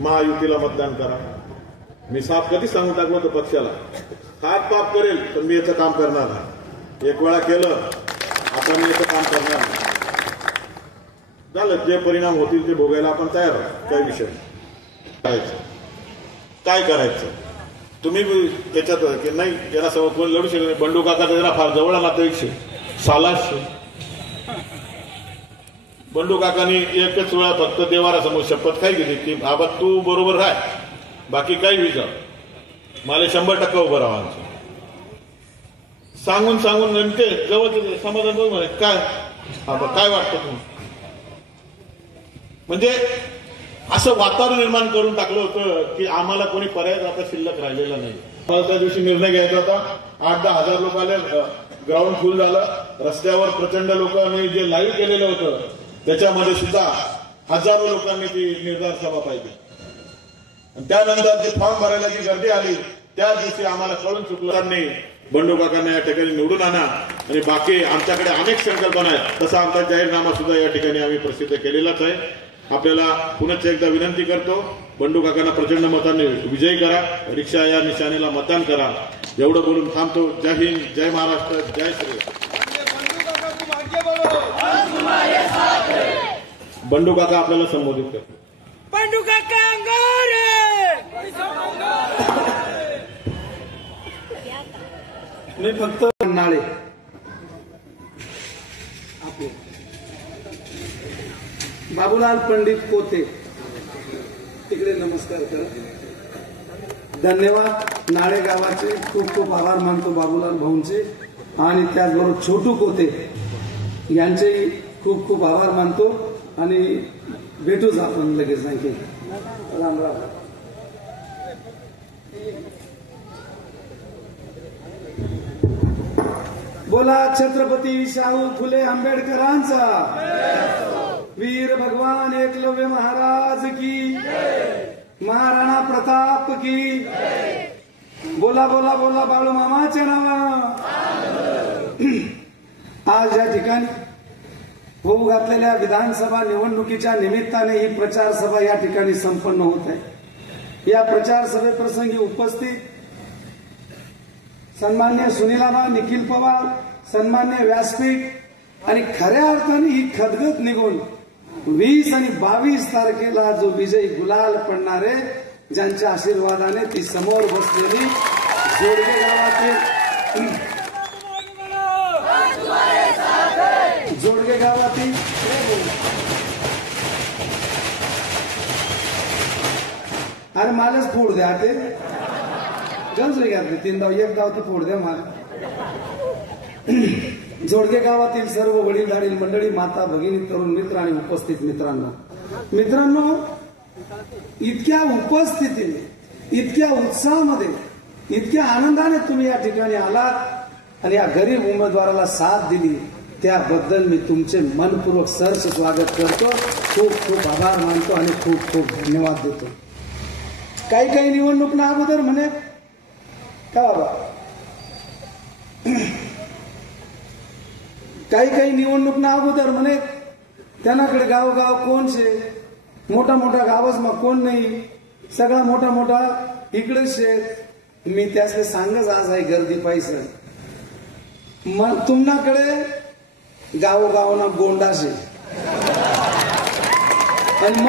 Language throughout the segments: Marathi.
महायुतीला मतदान करा. मी साफ कधीच सांगून टाकलं होतं पक्षाला, हात पाप करेल तर मी याचं काम करणार नाही. एक वेळा केलं आपण याचं काम करणार नाही. झालं, जे परिणाम होतील ते भोगायला आपण तयार आहोत. काही विषय करायचं, काय करायचं तुम्ही त्याच्यात की नाही. ज्यांना समोर कोण लढू शकत नाही. बंडू काका जरा फार जवळ नातेवाईकशे सालाशे. बंडू काकांनी एकच वेळा फक्त देवारासमोर शपथ काय घेतली की बाबा तू बरोबर राह, बाकी काही विचार मला 100% उभं राहायचं. सांगून सांगून नेमके जवळ समाधान म्हणे काय बाबा काय वाटतं तुम्ही. म्हणजे असं वातावरण निर्माण करून टाकलं होतं की आम्हाला कोणी पर्याय आता शिल्लक राहिलेला नाही. मला त्या दिवशी निर्णय घ्यायचा होता. 8-10 हजार लोक आले, ग्राउंड फुल झालं. रस्त्यावर प्रचंड लोकांनी जे लाईव्ह केलेलं होतं त्याच्यामध्ये सुद्धा हजारो लोकांनी ती निर्धार सभा पाहिजे. त्यानंतर जे फॉर्म भरायला जी गर्दी आली त्या दिवशी आम्हाला कळून चुकलं नाही. बंडू काकांना या ठिकाणी निवडून आणा आणि बाकी आमच्याकडे अनेक संकल्पना आहेत. तसा आमचा जाहीरनामा सुद्धा या ठिकाणी आम्ही प्रसिद्ध केलेलाच आहे. आपल्याला पुन्हा एकदा विनंती करतो, बंडू काकांना प्रचंड मताने विजयी करा. रिक्षा या निशाणीला मतदान करा. एवढं बोलून थांबतो. जय हिंद, जय महाराष्ट्र, जय श्री. बंडू काका आपल्याला संबोधित करतो. बंडू काका मी फक्त नाळे बाबूलाल पंडित पोते तिकडे नमस्कार करा. धन्यवाद. नाळे गावाचे खूप खूप आभार मानतो बाबूलाल भाऊंचे आणि त्याचबरोबर छोटू पोते यांचेही खूप खूप आभार मानतो आणि भेटूच आपण लगेच. आणखी राम राम. बोला छत्रपती शाहू फुले आंबेडकरांचा, वीर भगवान एकलव्य महाराज की, महाराणा प्रताप की. बोला बोला बोला बाळू मामाच्या नावा. आज या ठिकाणी होऊ घातलेल्या विधानसभा निवडणुकीच्या निमित्ताने ही प्रचार सभा या ठिकाणी संपन्न होत आहे. या प्रचार सभेप्रसंगी उपस्थित सन्मान्य सुनीलाबा निखिल पवार, सन्मान्य व्यासपीठ आणि खऱ्या अर्थाने ही खदगद निघून 20 आणि 22 तारखेला जो विजयी गुलाल पडणारे ज्यांच्या आशीर्वादाने ती समोर बसलेली जोडगे गावातील अरे मलाच फोड द्या ते गंज घातले 3 धाव 1 धाव तर फोड द्या मला. जोडगे गावातील सर्व वडीलधारी मंडळी, माता भगिनी, तरुण मित्र आणि उपस्थित मित्रांनो इतक्या उपस्थितीने, इतक्या उत्साहामध्ये, इतक्या आनंदाने तुम्ही या ठिकाणी आलात आणि या गरीब उमेदवाराला साथ दिली त्याबद्दल मी तुमचे मनपूर्वक सहर्ष स्वागत करतो. खूप खूप आभार मानतो आणि खूप खूप धन्यवाद देतो. काही निवडणूक ना अगोदर म्हणे का बाबा, काही निवडणूक ना अगोदर म्हणे त्यांनाकडे गावगाव कोण शे, मोठा मोठा गावच मग कोण नाही, सगळा मोठा मोठा इकडेच शे. मी त्यासले सांगच आज आहे गर्दी पाहिजे मग तुमनाकडे गावोगावना गोंडा शे आणि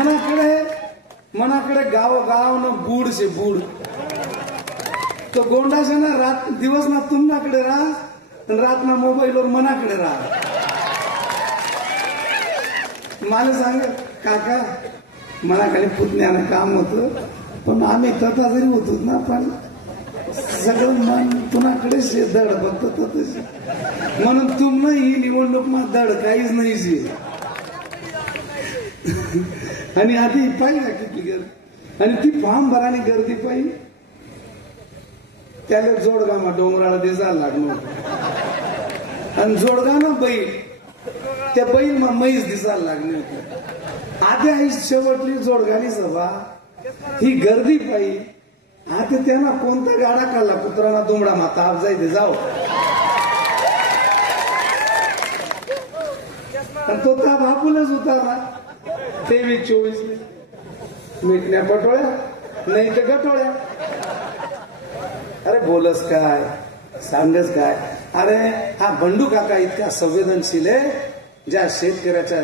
मनाकडे गावोगावना बूड शे. बूड तो गोंडा शे ना रात दिवस ना तुमनाकडे राहा, रात ना मोबाईलवर मनाकडे राहा. मला सांग काका मनाकडे पुतण्यानं काम होतं पण आम्ही तथा जरी होतो ना पण सगळं मन तुनाकडे धड फक्त तसे म्हणून तुम ही निवडणूक मा धड काहीच नाही. आणि आधी पाहिजे किती गर्दी आणि ती फॉर्म भरानी गर्दी पाहिजे त्याला जोडगाव डोंगराला दिसायला लागणार आणि जोडगाव ना बैल त्या बैल मग म्हैस दिसायला लागले होते. आधी आई शेवटली जोडगाणी सभा ही गर्दी पाहिजे. आता त्यांना कोणता गाडा काढला पुत्रांना दुमडा माता आप जायचे जाओ तो त्या बापूलाच उतारला 23-24 मिटण्या पटोळ्या नाही तर गटोळ्या. अरे बोलस काय, सांगच काय. अरे हा बंडू काका इतका संवेदनशील आहे. ज्या शेतकऱ्याच्या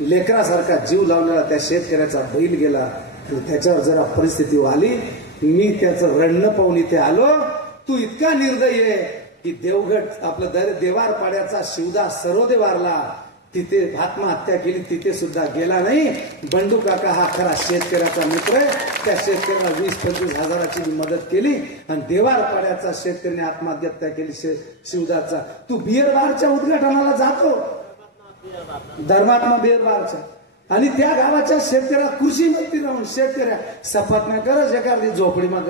लेकरासारखा जीव लावलेला त्या शेतकऱ्याचा बैल गेला, त्याच्यावर जरा परिस्थिती आली. मी त्याचं रडणं पाहून इथे आलो. तू इतका निर्दयी आहे की देवगड आपलं देवार पाड्याचा शिवदास सरोदे वारला, तिथे आत्महत्या केली, तिथे सुद्धा गेला नाही. बंडू काका हा खरा शेतकऱ्याचा मित्र आहे. त्या शेतकऱ्याला 20-25 हजाराची मदत केली आणि देवार पाड्याचा शेतकऱ्याने आत्महत्या केली शिवदासचा. तू बिअर बारच्या उद्घाटनाला जातो, धर्मात्मा बिअर बारच्या, आणि त्या गावाच्या शेतकऱ्या कृषीमंत्री राहून शेतकऱ्या सपाटण्या करत एखादी झोपडी मग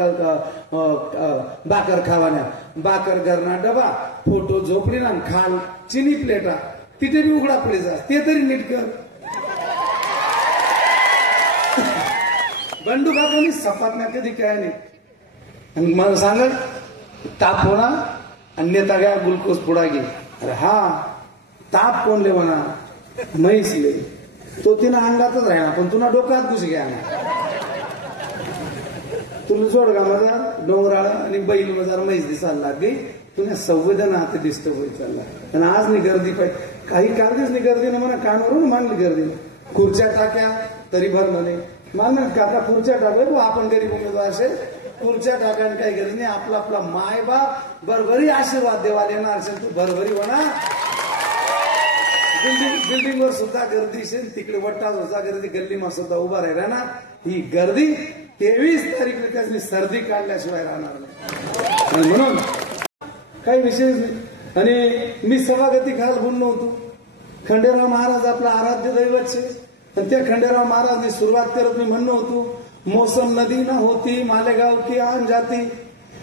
बाकर खावाण्या, बाकर घरना डबा, फोटो झोपडीना खाल चिनी प्लेटा, तिथे बी उघडा पडे जा, ते तरी नीट कर. बंडू काकांनी सपाटण्या कधी काय नाही. आणि मला सांगा ताप होणार आणि नेता घ्या ग्लुकोज पुडा घे. अरे हा ताप कोण ले म्हणा, म्हैस ले, तो तिनं अंगातच राहिला पण तुला डोक्यात घुस घ्या. तुला जोड का माझा डोंगराळ आणि बैल मजार म्हैस दिसायला लागली, तुला संवेदना आता डिस्टर्ब होत चालला. आणि आज नाही गर्दी पाहिजे, काही कागदीच नाही गर्दी ना म्हणा, कानवरून मानली गर्दी. खुर्च्या टाक्या तरी भरलं नाही. मान काका खुर्च्या टाकाय आपण गरीब उमेदवार असेल, खुर्च्या टाकायला काही गरज नाही. आपला आपला माय बाप भरभरी आशीर्वाद देवाला येणार असेल तू भरभरी म्हणा. बिल्डिंगवर सुद्धा गर्दी असेल, तिकडे वट्टाच होता गर्दी, गल्लीमा सुद्धा उभा राहिला ना. ही गर्दी 23 तारीखला त्याची सर्दी काढल्याशिवाय राहणार नाही. आणि म्हणून काही विशेष नाही. आणि मी सभागती खास बोललो होतो. खंडेराव महाराज आपला आराध्य दैवत आहे. आणि त्या खंडेराव महाराजने सुरुवात करत मी म्हणलो होतो, मौसम नदी न होती मालेगाव की आन जाती,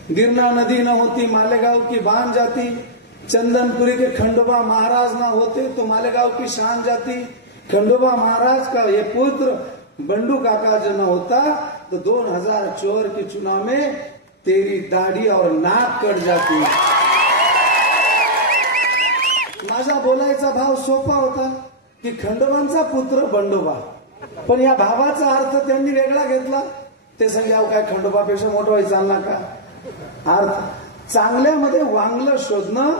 गिरना नदी न होती मालेगाव की बान जाती, चंदनपुरी के खंडोबा महाराज ना होते तो मालेगाव की शान जाती. खंडोबा महाराज का ये पुत्र बंडू काका जो न होता तो 2004 के चुनाव में तेरी दाढ़ी और नाक कट जाती. माझा बोलायचा भाव सोपा होता की खंडोबांचा पुत्र बंडोबा, पण या भावाचा अर्थ त्यांनी वेगळा घेतला. ते सांगाव काय खंडोबापेक्षा मोठं व्हायचं चालणार का. अर्थ चांगल्यामध्ये वांगलं शोधणं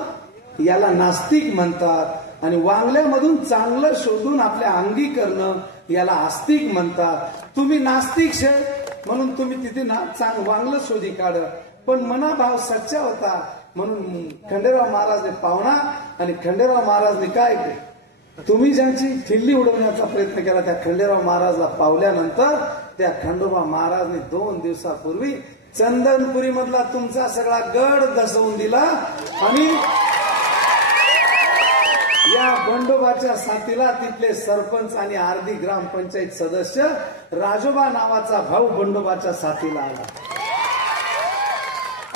याला नास्तिक म्हणतात, आणि वांगल्यामधून चांगलं शोधून आपल्या अंगी करणं याला आस्तिक म्हणतात. तुम्ही नास्तिक शे म्हणून तुम्ही तिथे वांगलं शोधी काढ, पण मनाभाव सच्चा होता म्हणून खंडेराव महाराजने पावणा. आणि खंडेराव महाराजने काय केलं, तुम्ही ज्यांची खिल्ली उडवण्याचा प्रयत्न केला त्या खंडेराव महाराजला पावल्यानंतर त्या खंडोबा महाराजने 2 दिवसापूर्वी चंदनपुरी मधला तुमचा सगळा गड धसवून दिला. आणि या बंडोबाच्या साथीला तिथले सरपंच आणि आर्धी ग्रामपंचायत सदस्य राजोबा नावाचा भाऊ बंडोबाच्या साथीला आला.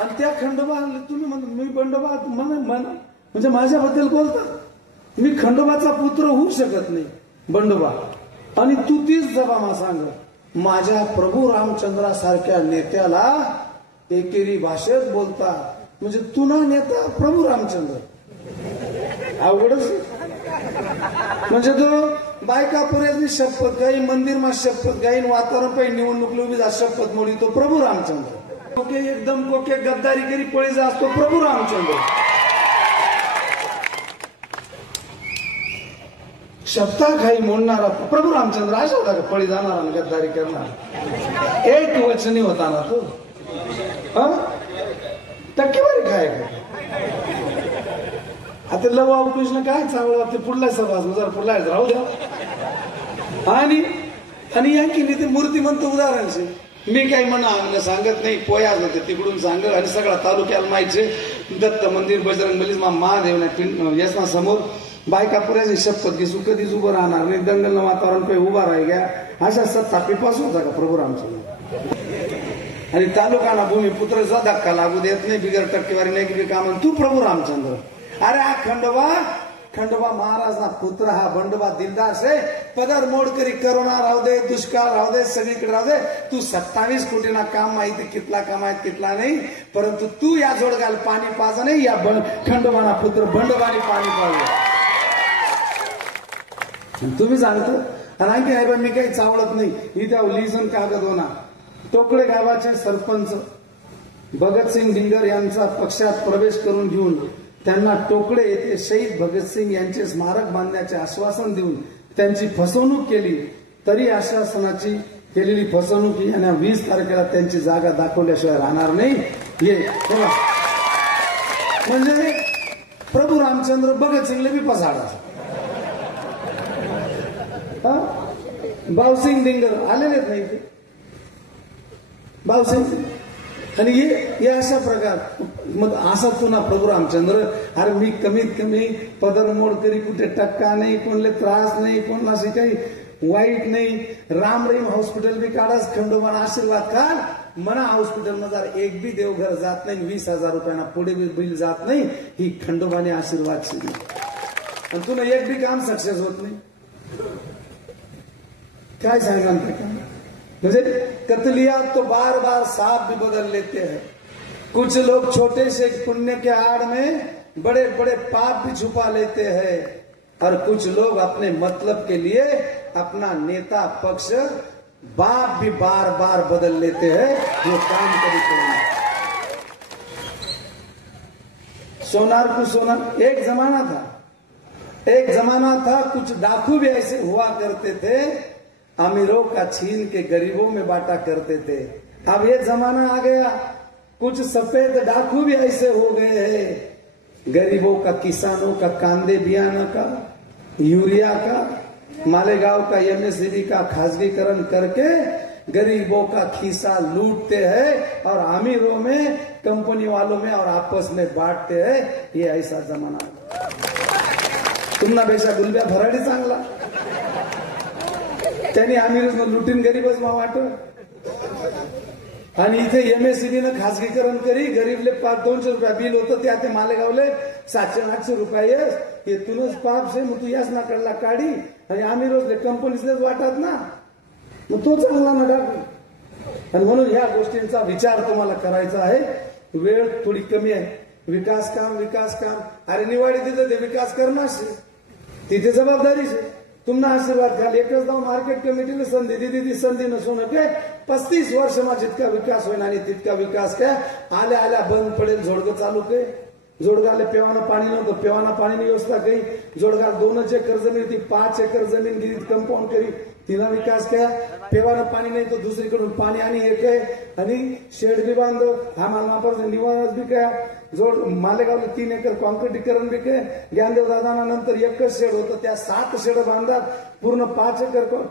आणि त्या खंडोबा तुम्ही मी बंडोबा म्हणजे माझ्याबद्दल बोलता, मी खंडोबाचा पुत्र होऊ शकत नाही बंडोबा. आणि तू तीच जबामा सांग, माझ्या प्रभू रामचंद्रासारख्या नेत्याला एकेरी भाषेत बोलता, म्हणजे तुना नेता प्रभू रामचंद्र अवघडच. म्हणजे तो बायका पुऱ्याची शपथ गाई, मंदिरमा शपथ गाईन, वातावरण काही निवडणूक उभी जा शपथ मोडी तो प्रभू रामचंद्र. कोके एकदम कोके गद्दारी करी पळी जा असतो प्रभू रामचंद्र. शब्दा काही म्हणणारा प्रभू रामचंद्र असा होता का पळी जाणारा आणि गद्दारी करणार. एक वचनी होता ना तो. टक्केवारी काय आता लव कृष्ण काय चांगलं ते पुढला सभास जर पुढला राहू द्या. आणि यांकी ते मूर्तिमंत उदाहरण मी काही म्हणा सांगत नाही, पोयाच होते तिकडून सांग. आणि सगळा तालुक्याला माहिती दत्त मंदिर बजरंग बली महादेव यासना समोर बायका पुऱ्याची शपथ घेसू कधीच उभं राहणार नाही, दंगल वातावरण काही उभा राही गया अशा सत्ता पिपासून होता का प्रभू रामचंद्र. आणि तालुकाना भूमिपुत्रचा धक्का लागू देत नाही, बिगर टक्केवारी नाही की काम तू प्रभू रामचंद्र. अरे हा खंडोबा महाराजचा पुत्र हा बंडोबा दिलदार से पदर मोड करी करोना राहू दे, दुष्काळ राहू दे, सगळीकडे राहू दे, तू 27 कोटीना काम माहिती कितला कमायत कितला नाही, परंतु तू या जोडगाल पाणी पाजा नाही. या खंडोबाना पुत्र बंडोबाने पाणी पाजलं. तुम्ही सांगतो आणि आणखी नाही, पण मी काही चावळत नाही, ही त्या लिहिसन कागद होणार. टोकळे गावाचे सरपंच भगतसिंग डिंगर यांचा पक्षात प्रवेश करून घेऊन त्यांना टोकळे येथे शहीद भगतसिंग यांचे स्मारक बांधण्याचे आश्वासन देऊन त्यांची फसवणूक केली. तरी आश्वासनाची केलेली फसवणूक यांना 20 तारखेला त्यांची जागा दाखवल्याशिवाय राहणार नाही. हे म्हणजे प्रभू रामचंद्र भगतसिंगले बी पसाडा. भाऊसिंग डिंगर आलेलेच नाही ते भाऊसिंग. आणि हे अशा प्रकार मग असा पुन्हा प्रभू रामचंद्र, अरे मी कमीत कमी पदरमोड करी, कुठे टक्का नाही, कोणले त्रास नाही, कोणाशी काही वाईट नाही. राम रहीम हॉस्पिटल बी काढाच, खंडोबाना आशीर्वाद काढ. मना हॉस्पिटल मध्ये एक बी देवघर जात नाही, 20,000 रुपयांना पुढे बी बिल जात नाही. ही खंडोबाने आशीर्वाद शिकली. आणि तुला एक बी काम सक्सेस होत नाही. काय सांगा म्हणजे कतलियात तो बार बार सांप भी बदल लेते हैं. कुछ लोग छोटे से पुण्य के आड़ में बड़े बड़े पाप भी छुपा लेते हैं, और कुछ लोग अपने मतलब के लिए अपना नेता पक्ष बाप भी बार बार बदल लेते हैं. वो काम करते हैं. सोनार को सोनार. एक जमाना था कुछ डाकू भी ऐसे हुआ करते थे, अमीरों का छीन के गरीबों में बांटा करते थे. अब ये जमाना आ गया, कुछ सफेद डाकू भी ऐसे हो गए हैं, गरीबों का, किसानों का, कांदे बियाना का, यूरिया का, मालेगांव का, एमएसडीबी का खासगीकरण करके गरीबों का खीसा लूटते हैं और अमीरों में, कंपनी वालों में और आपस में बांटते हैं. ये ऐसा जमाना. तुमनापेक्षा गुलब्या भराडी चांगला. त्यांनी अमीरच लुटीन गरीबच मा वाट. आणि इथे एमएससीबीनं खासगीकरण करी, गरीबले 200 रुपया बिल होतं, त्या ते मालेगावले 700-800 रुपये. येथूनच पाप से मग तू याच नाकडला काढी आणि आम्ही रोजले कंपनीसलेच वाटत ना, मग तो चांगला ना टाकू. आणि म्हणून ह्या गोष्टींचा विचार तुम्हाला करायचा आहे. वेळ थोडी कमी आहे. विकास काम. अरे निवाडी तिथे ते विकास करणार, तिथे जबाबदारी आहे. तुम्हाला आशीर्वाद घाल. एकच जाऊन मार्केट कमिटीला संधी दिली, संधी नसून के 35 वर्षमा जितका विकास होईल आणि तितका विकास काय आल्या आल्या बंद पडेल. जोडगं चालू काय, जोडगावले पेवाना पाणी नव्हतं, पेवाना पाणीनी व्यवस्था काही. जोडगाव 2 एकर जमीन होती, 5 एकर जमीन गेली, कंपाऊंड करी, तिला विकास काय. पेवाना पाणी नाही तर दुसरीकडून पाणी आणि एक आहे. आणि शेड बी बांधव, हा मालमापर निवारण बी काय. जोड मालेगावला 3 एकर कॉन्क्रिटीकरण बी काय. ज्ञानदेव दादाना नंतर एकच शेड होतं, त्या 7 शेड बांधतात. पूर्ण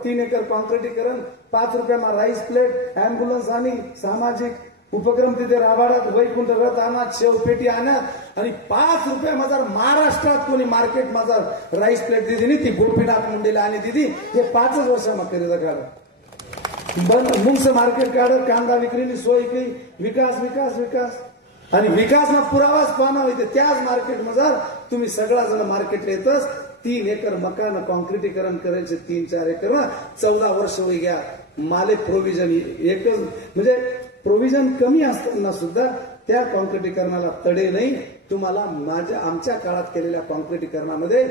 3 एकर कॉन्क्रिटीकरण, 5 रुपयामा राईस प्लेट, अँब्युलन्स आणि सामाजिक उपक्रम तिथे राबवतात. वैकुंठ रथ आणत, शेवपेटी आणत आणि 5 रुपया जर महाराष्ट्रात कोणी मार्केट जर राईस प्लेट दिली नाही, ती गोपीनाथ मुंडेला आणि दिदी. हे 5 वर्षामा करीत काढ. बंद मुंगस मार्केट काढ, कांदा विक्रीनी सोय काही. विकास आणि विकासना पुरावाच पाना होते. त्याच मार्केट जर तुम्ही सगळा जण मार्केटला येतच. 3 एकर मकान कॉन्क्रिटीकरण करायचे, 3-4 एकर 14 वर्ष होई घ्या. माले प्रोव्हिजन एकच म्हणजे प्रोव्हिजन कमी असताना सुद्धा त्या कॉन्क्रिटीकरणाला तडे नाही. तुम्हाला आमच्या काळात केलेल्या कॉन्क्रिटीकरणामध्ये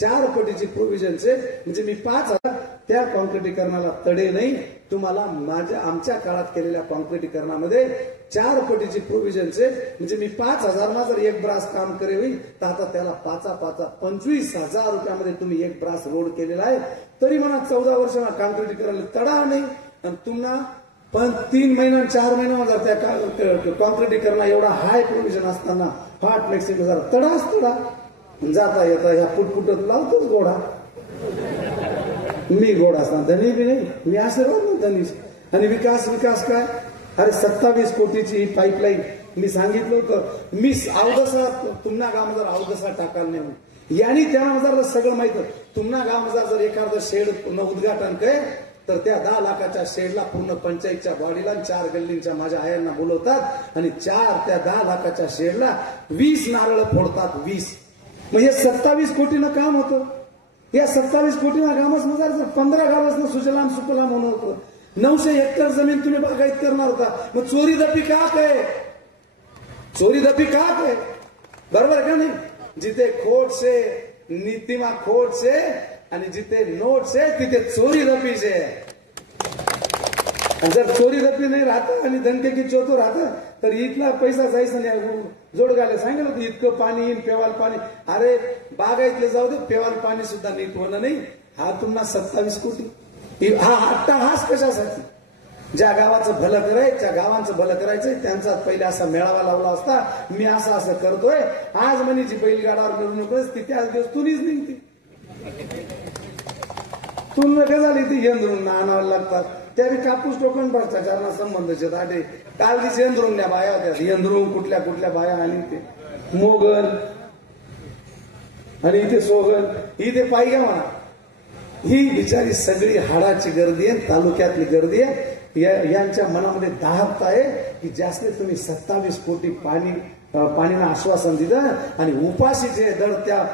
4 कोटीची प्रोव्हिजनचे म्हणजे मी 5,000 त्या कॉन्क्रिटीकरणाला तडे नाही. तुम्हाला आमच्या काळात केलेल्या कॉन्क्रिटीकरणामध्ये 4 कोटीची प्रोव्हिजनचे म्हणजे मी 5,000 जर एक ब्रास काम करे होईल तर आता त्याला 25,000 रुपयामध्ये तुम्ही एक ब्रास रोड केलेला आहे. तरी म्हणा 14 वर्षांना कॉन्क्रिटीकरण तडा नाही. आणि तुम्हाला पण 3 महिना 4 महिना जर त्या कॉन्क्रिटीकरण एवढा हाय प्रोव्हिजन असताना फाट नेक्स्ट जरा तडाच तडा जाता येता ह्या फुटफुटत लावतोच घोडा. मी घोडा असताना धनी बी नाही, मी आशीर्वाद ना धनीच. आणि विकास काय. अरे 27 कोटीची ही पाईपलाईन मी सांगितलं होतं. मी अवदसा तुमना गाव अवदसा टाकाल नाही यांनी त्याला सगळं माहित. तुमना गाव जर एखादं शेड उद्घाटन काय तर त्या 10 लाखाच्या शेडला पूर्ण पंचायतच्या बॉडीला 4 गल्लींच्या माझ्या आयांना बोलवतात आणि त्या 10 लाखाच्या शेडला 20 नारळ फोडतात. 20 म्हणजे 27 कोटीनं काम होतं. या 27 कोटीना गामच जर 15 गावासनं सुजलाम सुफलाम होणं होतं. 900 हेक्टर जमीन तुम्ही बागायत करणार होता. मग चोरी दपी का काय, बरोबर का नाही. जिथे खोट से नीतिमा खोट से आणि जिथे नोट्स आहे तिथे चोरी दपीस आहे. आणि जर चोरी दपी नाही राहत आणि धनके की चोतो राहत तर इथला पैसा जायचं नाही. जोडगाले सांगितलं होतं इतकं पाणी येईल पेवाल पाणी. अरे बागायतले जाऊ दे पेवाल पाणी सुद्धा नीट होणं नाही. हा तुम्हाला 27 कोटी हा अट्टाहास कशासाठी? ज्या गावाचं भलं करायचं त्या गावांचं भलं करायचंय त्यांचा पहिले असा मेळावा लावला असता. मी असं करतोय आज मनीची बैलगाडावर मिरवणूक ती त्याच दिवस तुनीच निघते. तुला काय झाली ती यंत्रून आणावं लागतात. त्याने कापूस टोकन भ्रष्टाचाराला संबंधचे दाटे कालजीच यंत्रुंगल्या बाया होत्या. यंत्रुंग कुठल्या कुठल्या बाया आणि ते मोगल आणि इथे सोगल इथे पाहिजे म्हणा. ही बिचारी सगळी हाडाची गर्दी आहे तालुक्यातली गर्दी आहे. यांच्या मनामध्ये दाहकता आहे की जास्त तुम्ही 27 कोटी पाणीनं आश्वासन दिलं आणि उपाशीचे दर त्या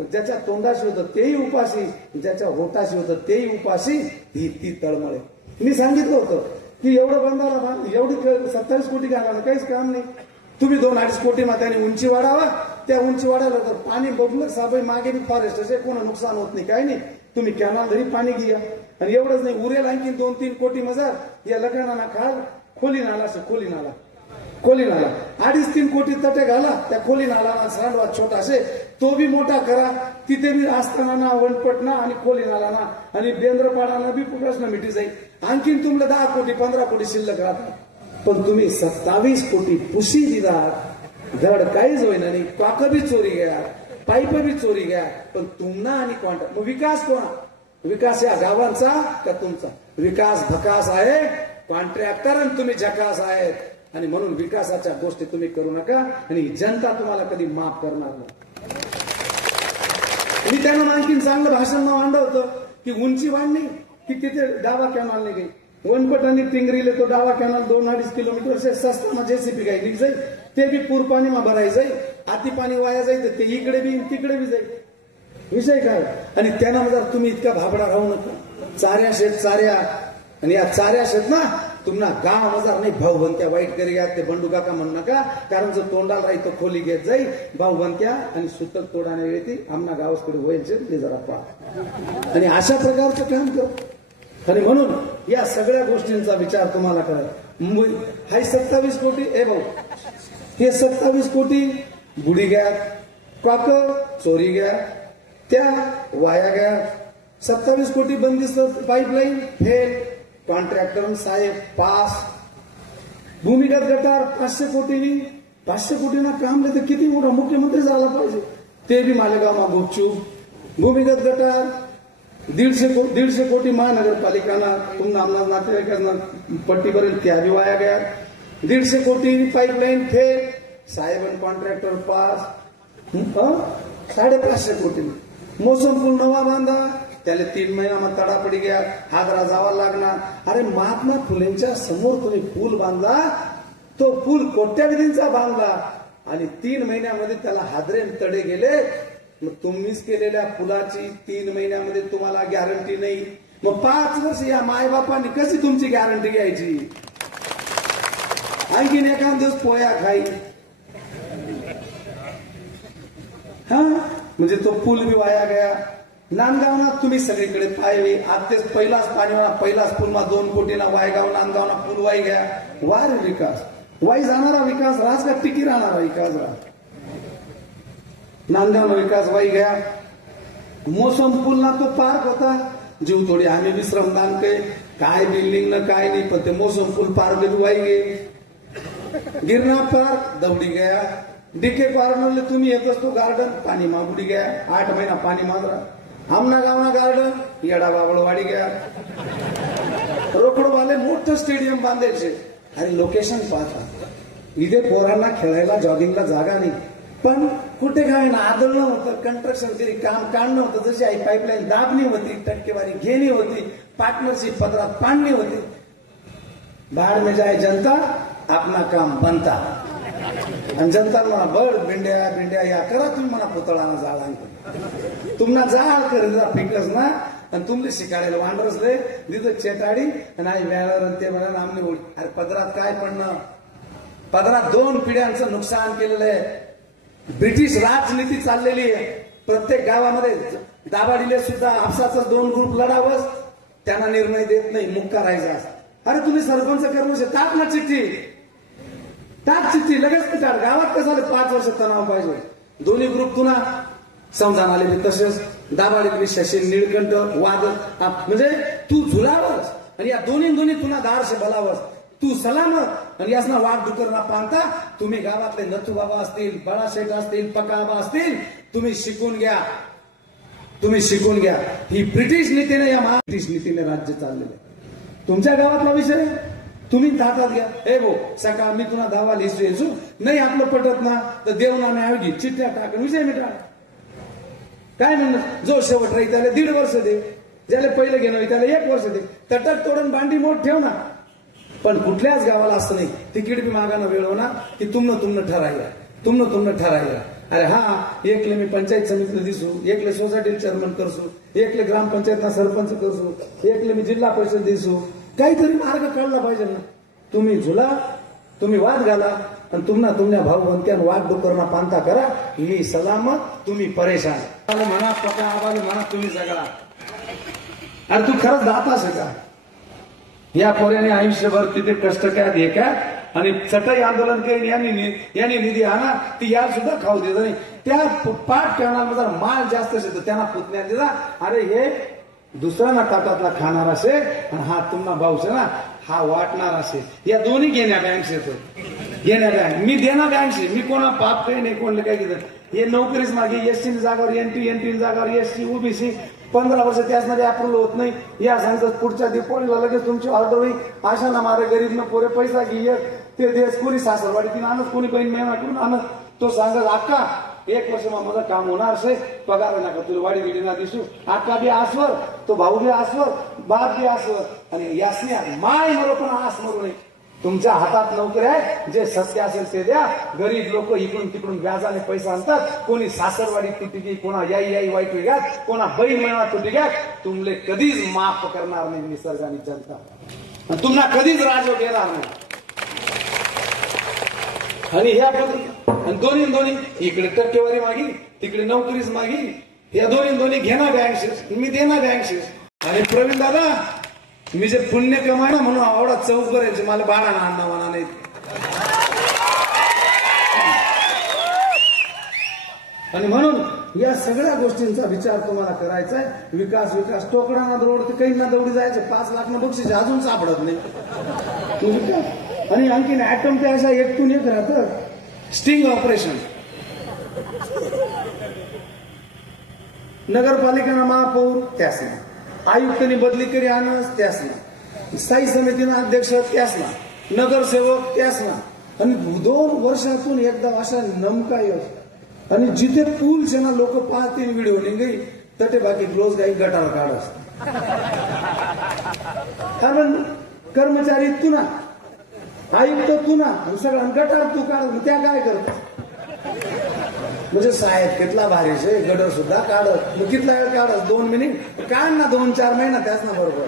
ज्याच्या तोंडाशी होतं तेही उपाशी ज्याच्या होटाशी होतं तेही उपाशी. ही ती तळमळे. मी सांगितलं होतं की एवढं बंधारा एवढी 27 कोटी घालायला काहीच काम नाही. तुम्ही 2-2.5 कोटी त्याने उंची वाढावा. त्या उंची वाढायला तर पाणी बबलक साबई मागे बी फॉरेस्ट असे कोणा नुकसान होत नाही काही नाही. तुम्ही कॅनॉल घरी पाणी घ्या आणि एवढंच नाही उरेल आणखी 2-3 कोटी मजार या लग्नाना खाल खोली नाला असे खोली नाला 2.5-3 कोटी तटे घाला त्या खोली नाला सांडवा छोटा असे तो बी मोठा करा. तिथे बी आस्थाना वनपटना आणि खोली नालाना आणि बेंद्रपाडाना बी प्रश्न मिटी जाईल. आणखीन तुम्हाला 10 कोटी 15 कोटी शिल्लक राहतात. पण तुम्ही 27 कोटी पुशी दिला धड काहीच होईना नाही. पाक बी चोरी घ्या पाईप बी चोरी घ्या पण तुम्हाला आणि कॉन्ट्रॅक्ट. मग विकास कोणा? विकास या गावांचा का तुमचा? विकास भकास आहे कॉन्ट्रॅक्टर आणि तुम्ही झकास आहेत. आणि म्हणून विकासाच्या गोष्टी तुम्ही करू नका आणि जनता तुम्हाला कधी माफ करणार नाही. मी त्यांना आणखीन चांगलं भाषण मांडलं होतं की उंची वाढली की तिथे डावा कॅनॉल नाही गई. वनपट आणि टिंगरीले तो डावा कॅनॉल 2-2.5 किलोमीटर से सस्ता जेसीबी काही निघ जाईल. ते बी पूर पाणी मा भराय जाईल. हाती पाणी वाया जाईल ते इकडे बी तिकडे बी जाईल. विषय काय? आणि त्यांना जर तुम्ही इतका भाबडा राहू नका. चाऱ्या शेत चाऱ्या आणि या चाऱ्या शेत ना तुम्हाला गाव मजार नाही भाऊ बनत्या वाईट करी घ्या ते बंडू काका म्हणू नका. कारण जो तोंडाला राही तो खोली घेत जाईल भाऊ बनत्या आणि सुतक तोडाने येते आमना गावाकडे व्हायचे ते जरा पहा. आणि अशा प्रकारचं काम कर. आणि म्हणून या सगळ्या गोष्टींचा विचार तुम्हाला करा. हाय 27 कोटी ए भाऊ हे 27 कोटी बुडी घ्या क्वाक चोरी घ्या त्या वाया घ्या. 27 कोटी बंदिस्त पाईपलाईन फेल कॉन्ट्रॅक्टर साहेब पास. भूमिगत गटार 500 कोटीना काम देते. किती मोठा मुख्यमंत्री झाला पाहिजे ते बी मालेगाव गुपचूप. भूमिगत गटार 150 कोटी महानगरपालिकांना तुम्हाला आमदार नातेवाईकांना पट्टीपर्यंत त्या बी वाया गया. 150 कोटी पाईपलाईन फेल साहेब आणि कॉन्ट्रॅक्टर पास. 550 कोटी मोसम पूल नवा बांधा त्याला 3 महिना तडापडी घ्या हादरा जावा लागणार. अरे महात्मा फुलेंच्या समोर तुम्ही पूल बांधला तो पूल कोट्यावधींचा बांधला आणि 3 महिन्यामध्ये त्याला हादरे तडे गेले. मग तुम्हीच केलेल्या पुलाची 3 महिन्यामध्ये तुम्हाला गॅरंटी नाही. मग 5 वर्ष या मायबापांनी कशी तुमची गॅरंटी घ्यायची? आणखीन एखाद दिवस पोया खाई हा म्हणजे तो पूल बी वाया गया. नांदगावना तुम्ही सगळीकडे पाहिजे आज पहिलाच पहिलाच पूल 2 कोटीना वायगाव नांदगावना पूल वाई गया. वार विकास वाई जाणारा विकास राज का टिकी राहणारा विकास नांदगाव विकास वाई गया. मोसम पूलना तो पार्क होता जीव थोडी आम्ही विश्रमदान के काय बिल्डिंग न काय नाही पण ते मोसम पूल पार्क बी वाई गे. गिरना पार्क दौडी गया. डीके पार्क तुम्ही येत असतो गार्डन पाणी मागुडी गया. 8 महिना पाणी मागरा. आमना गावना गार्डन येडा बाबळवाडी गया. रोकडवाले मोठं स्टेडियम बांधायचे. अरे लोकेशन पाहता इथे पोरांना खेळायला जॉगिंगला जागा नाही पण कुठे काय ना आदळणं होतं कंस्ट्रक्शन तरी काम काढणं होतं. जशी आई पाईपलाईन दाबणी होती टक्केवारी घेणी होती पार्टनरशिप पत्रात पाडणी होती. बाहेर में जाए जनता आपला काम बनता आणि जनता म्हणा बड बिंड्या या करा तुम्ही म्हणा पुतळाना जाळा तुम्हाला जाळ करेल फिकस ना आणि तुमले शिकायला वांडरसले तिथं चेटाडी आणि आई वेळावर ते म्हणा आमने ओळी. अरे पदरात काय पडणं? पदरात 2 पिढ्यांचं नुकसान केलेलं आहे. ब्रिटिश राजनीती चाललेली आहे. प्रत्येक गावामध्ये दाभाडीले सुद्धा आपसाच 2 ग्रुप लढावंच, त्यांना निर्णय देत नाही, मुक्का करायचा. अरे तुम्ही सरपंच कर्मचारी टाक ना चिठ्ठी, टाक चिठ्ठी लगेच टाक. गावात कसं झालं 5 वर्ष तणाव पाहिजे. दोन्ही ग्रुप पुन्हा समजान आले मी तसेच दाभाडीत शशीन निळकंठ वाद म्हणजे तू झुलावस आणि या दोन्ही पुन्हा दारशे बलावस तू सलामत आणि यासना वाघ डुकरना पांगता. तुम्ही गावातले नथू बाबा असतील, बाळाशेठ असतील, पकाबा असतील, तुम्ही शिकून घ्या, तुम्ही शिकून घ्या. ही ब्रिटिश नीतीने या ब्रिटिश नीतीने राज्य चाललेले. तुमच्या गावातला विषय तुम्ही हातात घ्या. हे भाऊ सकाळ मी तुला दावा लिहिसू नाही आपलं पटत ना तर देवनामे ऐवजी चिठ्ठ्या टाकून विषय मिटा. काय म्हणणं जो शेवट राहील त्याला 1.5 वर्ष दे, ज्याला पहिलं घेणं त्याला 1 वर्ष दे. तटक तोडून बांडी मोठ ठेव ना. पण कुठल्याच गावाला असं नाही तिकीट बी मागानं वेळ होणार की तुमनं ठरायला. अरे हा एकले मी पंचायत समितीला दिसू, एकले सोसायटी चेअरमन करसू, एकले ग्रामपंचायतना सरपंच करसू, एकले मी जिल्हा परिषद दिसू. काहीतरी मार्ग काढला पाहिजे ना. तुम्ही झुला, तुम्ही वाद घाला आणि तुमच्या भाऊ बनत्यान वाद डुकरना पांता करा. मी सलामत, तुम्ही परेशान. म्हणा पका आबाले म्हणा तुम्ही सगळा. अरे तू खरंच दातास का? या पोऱ्याने आयुष्यभर तिथे कष्ट काय हे काय आणि चटई आंदोलन करीन यांनी निधी आणा ती यार सुद्धा खाऊ देत नाही. त्या पाठ ठेवणार माल जास्त असेल तर त्यांना पुतण्या दिला. अरे हे दुसऱ्यांना ताटातला खाणार असे आणि हा तुम्हाला भाऊ ना हा वाटणार असे. या दोन्ही घेण्या बँक येतो, घेण्या बँक मी देणार बँकशी. मी कोणा पाप काही नाही, कोणलं काय केलं. हे नोकरीच मागे एसटी जागावर एनटी जागावर एसटी ओबीसी 15 वर्ष त्याचमध्ये अप्रूव्हल होत नाही. या सांगतात पुढच्या दिवाळीला लगेच तुमची ऑर्डर होईल. अशा ना मारे गरीब न पोरे पैसा घे ते देश कोणी सासरवाडी तिने आणत, कोणी बहीण मेहनाकडून आणत. तो सांगत अक्का 1 वर्ष माझं काम होणार से पगार नका तुला वाडी बिडी ना दिसू. अक्का बी आसवर, तो भाऊ बी आसवर, बाप बी आसवर आणि यासने माय मरो पण आस मरू नये. तुमच्या हातात नोकरी आहे, जे सत्य असेल ते द्या. गरीब लोक इकडून तिकडून व्याजाने पैसा आणतात. कोणी सासरवाडी तुटी घे, कोणा याई वाईट घ्या, कोणा बैल महिना तुटी घ्या. तुमले कधीच माफ करणार नाही निसर्गाने जनता, तुम्हाला कधीच राजवट येणार नाही. आणि ह्या दोन्ही इकडे टक्केवारी मागी, तिकडे नोकरीच मागी. या दोन्ही घेणार बँकशी, मी देणार बँकशी. आणि प्रवीण दादा मी जे पुण्य कमाय ना म्हणून आवडा चौक करायचे मला बाळा ना म्हणा नाही. आणि म्हणून या सगळ्या गोष्टींचा विचार तुम्हाला करायचा आहे. विकास टोकडाना दौड ते काही ना दौडी जायचे 5 लाख न बक्षीस अजून सापडत नाही. आणि आणखीन ऍटम ते अशा एकटून एक राहतात. स्टिंग ऑपरेशन नगरपालिकेना महापौर त्यास ना, आयुक्तांनी बदली करी आणस त्यास ना, स्थायी समितीना अध्यक्ष त्यास ना, नगरसेवक त्यास ना. आणि 2 वर्षातून एकदा अशा नमका येत. आणि जिथे पूल ना लोक पाहतील व्हिडिओ निघी तटे बाकी क्लोज गाई गटार काढस. कारण कर्मचारी तुना, आयुक्त तुना, सगळा गटार तू काढ. त्या काय करत म्हणजे साहेब कितला भारी शे गटर सुद्धा काढत. मग कितला वेळ काढत 2 मिनिट काढ ना 2-4 महिना त्याच ना बरोबर.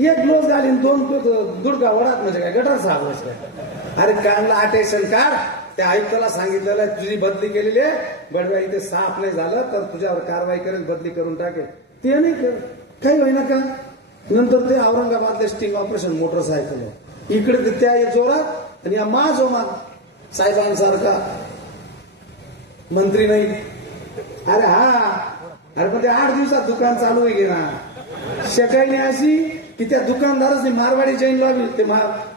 एक ग्लोज घालीन 2 दुर्गा वडात म्हणजे काय गटर साफ काय. अरे काढला अटेन्शन काढ. त्या आयुक्ताला सांगितलेलं तुझी बदली केलेली आहे, बडव्या इथे साफ नाही झालं तर तुझ्यावर कारवाई करेल, बदली करून टाकेल. ते नाही कर काही होईना का. नंतर ते औरंगाबादले स्टिंग ऑपरेशन मोटरसायकल इकडे त्या जोरात आणि या जोमात साहेबांसारखा मंत्री नाही. अरे अरे पण ते 8 दिवसात दुकान चालू आहे ना. शकाळी अशी की त्या दुकानदारांनी मारवाडी जैन लावली. ते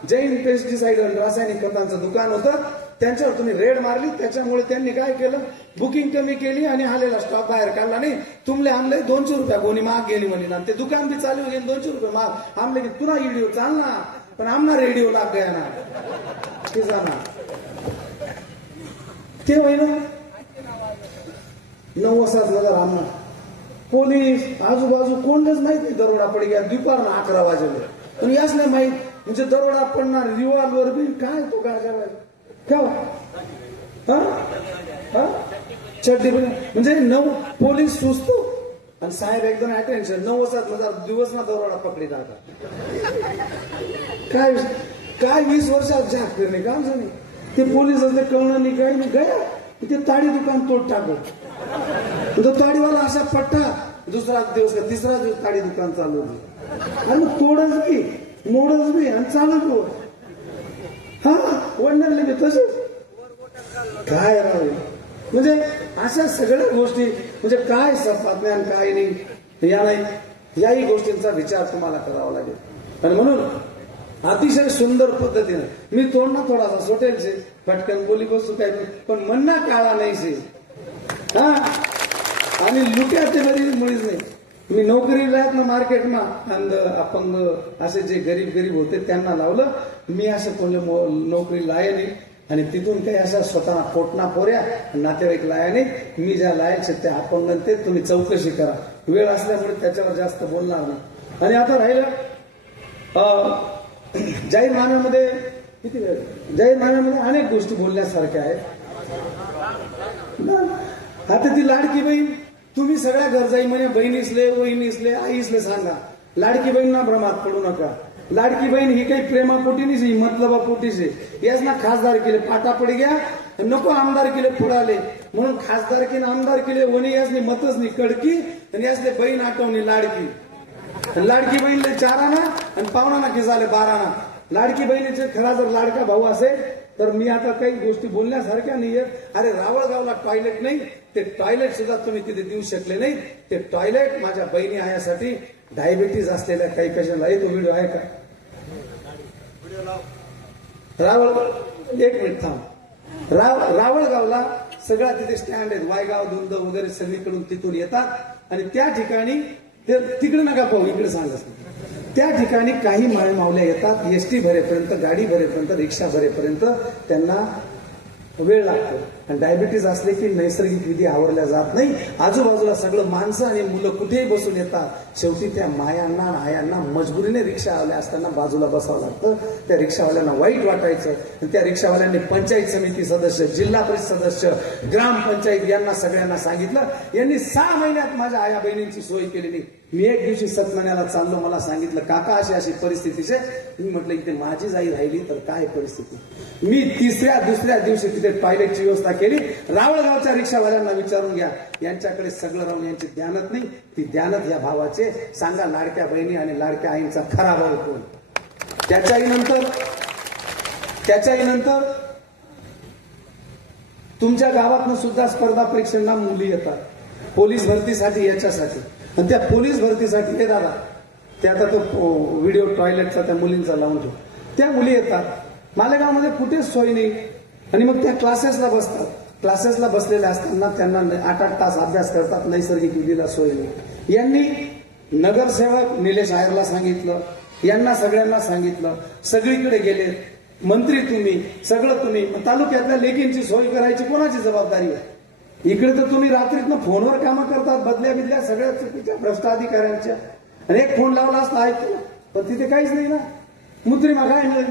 जैन पेस्टिसाइड रासायनिक खतांचं दुकान होतं. त्यांच्यावर तुम्ही रेड मारली. त्याच्यामुळे त्यांनी काय केलं बुकिंग कमी केली आणि आलेला स्टॉक बाहेर काढला नाही. तुमले आमले 200 रुपया कोणी माग गेली म्हणे ना. ते दुकान बी चालू गेली 200 रुपये माग आमले की पुन्हा रेडिओ चालना पण आमना रेडिओ लाग गया ना किसाना. ते होई ना 9 वाजता आमना पोलीस आजूबाजू कोणच माहित नाही. दरोडा पडी गया दुपारनं 11 वाजले. पण याच नाही माहित म्हणजे दरोडा पडणार रिव्हॉल्वर बी काय तो काय चड्डी म्हणजे 9 पोलीस सुचतो आणि साहेब एकदम अटेन्शन 9 वाजता दिवस ना दरोडा पकडी जातात. काय 20 वर्षात जाग करणे काम झाली. ते पोलीस असले कळणं नाही काही नाही गया ते ताडी दुकान तोड टाकत. तो ताडीवाला असा पट्टा दुसरा दिवस तिसरा दिवस ताडी दुकान चालू होते. आणि मग तोडच बी मोडच बी आणि चालत हो. हा वडणारले मी तसेच काय राहावे. म्हणजे अशा सगळ्या गोष्टी म्हणजे काय सपाज्ञान काय नाही या नाही याही गोष्टींचा विचार तुम्हाला करावा लागेल. आणि म्हणून अतिशय सुंदर पद्धतीने मी थोडा थोडासा सोटेल से पटकन बोली बसू काय पण म्हणणं काळा नाही से. हा आणि लुट्या ते बरी मुळीच नाही. मी नोकरीला आहेत ना मार्केटमा अंध अपंग असे जे गरीब होते त्यांना लावलं. मी असं कोणी नोकरी लाय नाही आणि तिथून काही अशा स्वतः पोटना पोऱ्या नातेवाईक लाया नाही. मी ज्या लायचे त्या अपंग ते तुम्ही चौकशी करा. वेळ असल्यामुळे त्याच्यावर जास्त बोलणार नाही. आणि आता राहिलं जाहीरनाम्यामध्ये किती वेळ जाहीरनाम्यामध्ये अनेक गोष्टी बोलण्यासारख्या आहेत. आता ती लाडकी बहीण तुम्ही सगळ्या गरजाई म्हणे बहिणीसले वहिनीसले आईसले सांगा. लाडकी बहीणना भ्रमात पडू नका. लाडकी बहीण ही काही प्रेमापोटी नाही ही मतलबापोटीच आहे. याच ना खासदार केले पाटा पडी गया नको आमदार केले पुढाले म्हणून खासदार केले आमदार केले वणी यासने मतच नाही कडकी आणि यासले बहीण आठवणी लाडकी. लाडकी बहीणले 4 आना आणि पावणाना खिसाले 12 आना. लाडकी बहिणीचे खरा जर लाडका भाऊ असेल तर मी आता काही गोष्टी बोलण्यासारख्या नाहीये. अरे रावळगावला टॉयलेट नाही ते टॉयलेट सुद्धा तुम्ही तिथे देऊ शकले नाही. ते टॉयलेट माझ्या बहिणी आयासाठी डायबिटीज असलेल्या काही पेशंटला तो व्हिडिओ आहे का रावळ एक मिनिट थांब. रावळगावला सगळा तिथे स्टँड आहेत वायगाव धुंद वगैरे सगळीकडून तिथून येतात आणि त्या ठिकाणी ते तिकडे नका पाहू इकडे सांगा. त्या ठिकाणी काही माळमावल्या येतात एसटी भरेपर्यंत गाडी भरेपर्यंत रिक्षा भरेपर्यंत त्यांना वेळ लागतो. आणि डायबिटीज असले की नैसर्गिक विधी आवरल्या जात नाही. आजूबाजूला सगळं माणसं आणि मुलं कुठेही बसून येतात. शेवटी त्या मायांना आयांना मजबुरीने रिक्षावाल्या असताना बाजूला बसावं लागतं. त्या रिक्षावाल्यांना वाईट वाटायचं. त्या रिक्षावाल्यांनी पंचायत समिती सदस्य जिल्हा परिषद सदस्य ग्रामपंचायत यांना सगळ्यांना सांगितलं. यांनी 6 महिन्यात माझ्या आया बहिणींची सोय केलेली. मी एक दिवशी सतमण्याला चाललो मला सांगितलं काका अशी परिस्थितीचे. मी म्हटलं इथे माझी आई राहिली तर काय परिस्थिती. मी दुसऱ्या दिवशी तिथे टॉयलेटची व्यवस्था केली. रावळगावच्या रिक्षावाल्यांना विचारून घ्या यांच्याकडे सगळं राहून यांची ध्यानत नाही. ती ध्यानत या भावाचे सांगा. लाडक्या बहिणी आणि लाडक्या आईंचा खरा भाव कोण. त्याच्याही नंतर तुमच्या गावातनं सुद्धा स्पर्धा परीक्षांना मुली येतात पोलीस भरतीसाठी याच्यासाठी. आणि त्या पोलीस भरतीसाठी हे दादा ते आता तो व्हिडिओ टॉयलेटचा त्या मुलींचा लावून ठेव. त्या मुली येतात मालेगावमध्ये कुठेच सोय नाही आणि मग त्या क्लासेसला बसतात. क्लासेसला बसलेल्या असताना त्यांना 8-8 तास अभ्यास करतात. नैसर्गिक विधीला सोय नाही. यांनी नगरसेवक निलेश आयरला सांगितलं. यांना सगळ्यांना सांगितलं. सगळीकडे गेले. मंत्री तुम्ही सगळं तुम्ही. तालुक्यातल्या लेकींची सोय करायची कोणाची जबाबदारी आहे. इकडे तर तुम्ही रात्रीतनं फोनवर कामं करतात बदल्या सगळ्या चुकीच्या भ्रष्ट अधिकाऱ्यांच्या. आणि एक फोन लावला असला ऐकतो पण तिथे काहीच नाही ना. मुद्रिमा काय मिळेल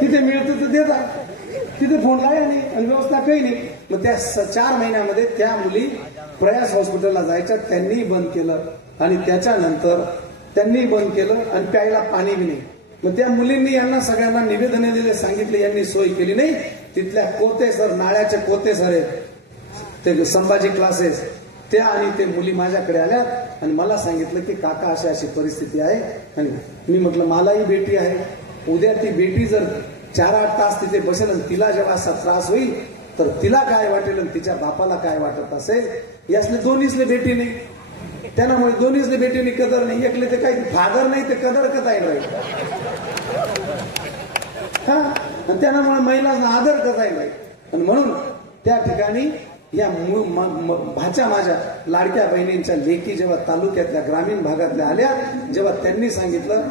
तिथे मिळतं तर देतात. तिथे फोन लाया नाही आणि व्यवस्था काही नाही. मग त्या 4 महिन्यामध्ये त्या मुली प्रयास हॉस्पिटलला जायच्या. त्यांनी बंद केलं आणि त्याच्यानंतर त्यांनी बंद केलं आणि प्यायला पाणी बी नाही. मग त्या मुलींनी यांना सगळ्यांना निवेदने दिले सांगितले यांनी सोय केली नाही. तिथल्या कोते सर नाळ्याचे कोते सर आहेत ते संभाजी क्लासेस त्या आणि ते मुली माझ्याकडे आल्या आणि मला सांगितलं की काका अशी परिस्थिती आहे. आणि मी म्हटलं मलाही बेटी आहे. उद्या ती बेटी जर 4-8 तास तिथे बसेल आणि तिला जेव्हा असा त्रास होईल तर तिला काय वाटेल आणि तिच्या बापाला काय वाटत असेल. यासले दोन्हीसले बेटी नाही. त्यामुळे दोन्हीसले बेटीने कदर नाही. एकले ते काही फादर नाही ते कदर कथा राहील. हा आणि त्यामुळे महिलांना आदर करता येईल. आणि म्हणून त्या ठिकाणी या भाच्या माझ्या लाडक्या बहिणींच्या लेकी जेव्हा तालुक्यातल्या ग्रामीण भागातल्या आल्या जेव्हा त्यांनी सांगितलं